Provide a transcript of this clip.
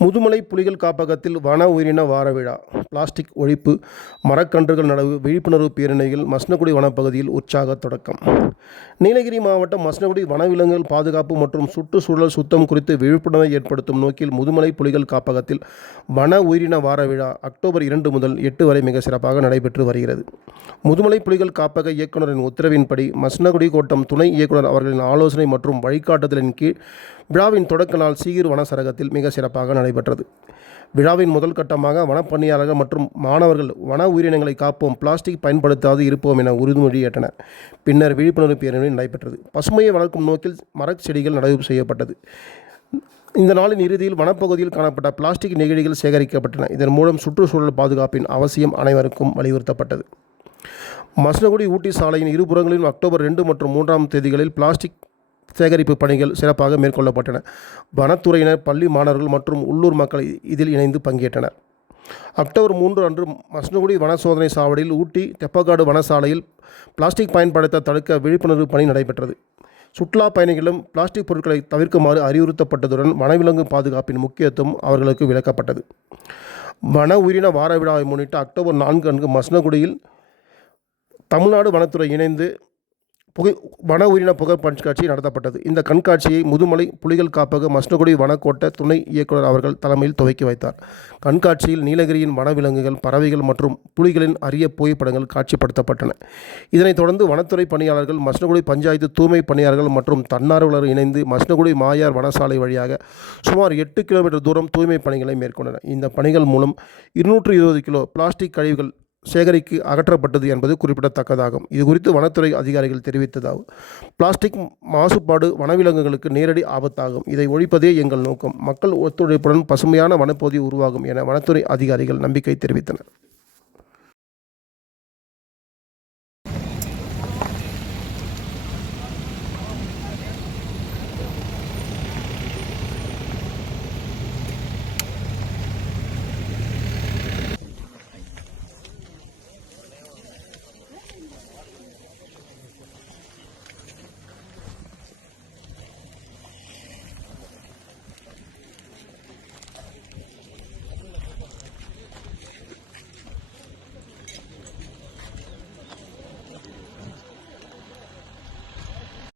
முதுமலை புலிகள் காப்பகத்தில் வன உயிரின வார விழா. பிளாஸ்டிக் ஒழிப்பு மரக்கன்றுகள் நடவு விழிப்புணர்வு பேரணிகள் மஸ்னகுடி வனப்பகுதியில் உற்சாக தொடக்கம். நீலகிரி மாவட்டம் மஸ்னகுடி வனவிலங்குகள் பாதுகாப்பு மற்றும் சுற்றுச்சூழல் சுத்தம் குறித்து விழிப்புணர்வை ஏற்படுத்தும் நோக்கில் முதுமலை புலிகள் காப்பகத்தில் வன உயிரின வார விழா அக்டோபர் இரண்டு முதல் எட்டு வரை மிக சிறப்பாக நடைபெற்று வருகிறது. முதுமலை புலிகள் காப்பக இயக்குநரின் உத்தரவின்படி மஸ்னகுடி கோட்டம் துணை இயக்குனர் அவர்களின் ஆலோசனை மற்றும் வழிகாட்டுதலின் கீழ் விழாவின் தொடக்க நாள் சீகிர் வன சரகத்தில் மிக சிறப்பாக நடைபெற்றது. விழாவின் முதல் கட்டமாக வனப்பணியாளர்கள் மற்றும் மற்றும் மாணவர்கள் வன உயிரினங்களை காப்போம் பிளாஸ்டிக் பயன்படுத்தாது இருப்போம் என உறுதிமொழி பின்னர் விழிப்புணர்வு பேரணி நடைபெற்றது. பசுமையை வளர்க்கும் நோக்கில் மரச்செடிகள் நடவு செய்யப்பட்டது. இந்த நாளின் இறுதியில் வனப்பகுதியில் காணப்பட்ட பிளாஸ்டிக் நெகிழிகள் சேகரிக்கப்பட்டன. இதன் மூலம் சுற்றுச்சூழல் பாதுகாப்பின் அவசியம் அனைவருக்கும் வலியுறுத்தப்பட்டது. மசனகுடி ஊட்டி சாலையின் இருபுறங்களிலும் அக்டோபர் ரெண்டு மற்றும் மூன்றாம் தேதிகளில் பிளாஸ்டிக் சேகரிப்பு பணிகள் சிறப்பாக மேற்கொள்ளப்பட்டன. வனத்துறையினர் பள்ளி மாணவர்கள் மற்றும் உள்ளூர் மக்கள் இதில் இணைந்து பங்கேற்றனர். அக்டோபர் மூன்று அன்று மசனகுடி வன சோதனை சாவடியில் ஊட்டி தெப்பக்காடு வனசாலையில் பிளாஸ்டிக் பயன்படுத்த தடுக்க விழிப்புணர்வு பணி நடைபெற்றது. சுற்றுலா பயணிகளும் பிளாஸ்டிக் பொருட்களை தவிர்க்குமாறு அறிவுறுத்தப்பட்டதுடன் வனவிலங்கு பாதுகாப்பின் முக்கியத்துவம் அவர்களுக்கு விளக்கப்பட்டது. வன உயிரின வார விழாவை முன்னிட்டு அக்டோபர் நான்கு அன்று மசனகுடியில் தமிழ்நாடு வனத்துறை இணைந்து புகை வன உயிரின புகை கண்காட்சி நடத்தப்பட்டது. இந்த கண்காட்சியை முதுமலை புலிகள் காப்பக மஸ்னகுடி வனக்கோட்ட துணை இயக்குனர் அவர்கள் தலைமையில் துவக்கி வைத்தார். கண்காட்சியில் நீலகிரியின் வனவிலங்குகள் பறவைகள் மற்றும் புலிகளின் அரிய புகைப்படங்கள் காட்சிப்படுத்தப்பட்டன. இதனைத் தொடர்ந்து வனத்துறை பணியாளர்கள் மஸ்னகுடி பஞ்சாயத்து தூய்மை பணியாளர்கள் மற்றும் தன்னார்வலர் இணைந்து மஸ்னகுடி மாயார் வனசாலை வழியாக சுமார் எட்டு கிலோமீட்டர் தூரம் தூய்மை பணிகளை மேற்கொண்டனர். இந்த பணிகள் மூலம் இருநூற்று இருபது கிலோ பிளாஸ்டிக் கழிவுகள் சேகரிக்கு அகற்றப்பட்டது என்பது குறிப்பிடத்தக்கதாகும். இது குறித்து வனத்துறை அதிகாரிகள் தெரிவித்ததாகும் பிளாஸ்டிக் மாசுபாடு வனவிலங்குகளுக்கு நேரடி ஆபத்தாகும். இதை ஒழிப்பதே எங்கள் நோக்கம். மக்கள் ஒத்துழைப்புடன் பசுமையான வனப்பகுதி உருவாகும் என வனத்துறை அதிகாரிகள் நம்பிக்கை தெரிவித்தனர்.